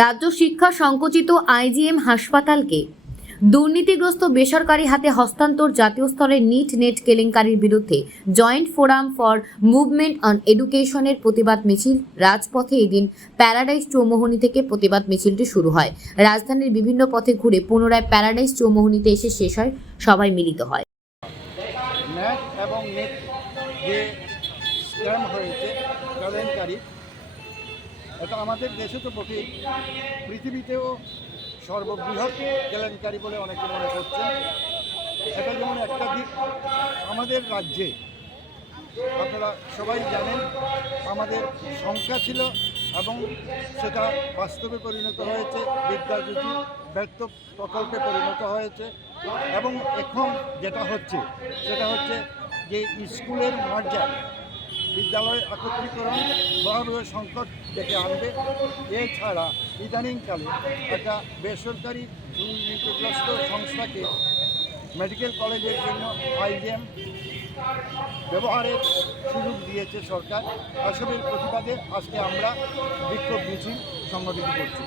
রাজ্য শিক্ষা সংকুচিত আইজিএম হাসপাতালকে দুর্নীতিগ্রস্ত বেসরকারি হাতে হস্তান্তর। জাতীয় স্তরের নিট নেট কেলেঙ্কারির বিরুদ্ধে joint forum for movement on এডুকেশনের প্রতিবাদ মিছিল রাজপথে এদিন প্যারাডাইস চৌমুহনী থেকে প্রতিবাদ মিছিলটি শুরু হয়। রাজধানীর বিভিন্ন পথে ঘুরে পুনরায় প্যারাডাইস চৌমুহনীতে এসে শেষ হয়, সবাই মিলিত হয়। ন্যাট এবং নেট যে স্ক্যাম হয়েছে কেলেঙ্কারি, এটা আমাদের দেশে তো বটেই, পৃথিবীতেও সর্ববৃহৎ কেলেঙ্কারি বলে অনেকে মনে করছেন। এটা যেমন একটা দিক, আমাদের রাজ্যে আপনারা সবাই জানেন আমাদের সংখ্যা ছিল এবং সেটা বাস্তবে পরিণত হয়েছে, বিদ্যাজ্যোতি ব্যর্থ প্রকল্পে পরিণত হয়েছে। এবং এখন যেটা হচ্ছে সেটা হচ্ছে যে স্কুলের মার্জার, বিদ্যালয় একত্রীকরণ ভয়াবহ সংকট ডেকে আনবে। এছাড়া ইদানিংকালে একটা বেসরকারি দুর্নীতিগ্রস্ত সংস্থাকে মেডিকেল কলেজের জন্য আইজিএম ব্যবহারের সুযোগ দিয়েছে সরকার। এসবের প্রতিবাদে আজকে আমরা বিক্ষোভ মিছিল সংগঠিত করছি।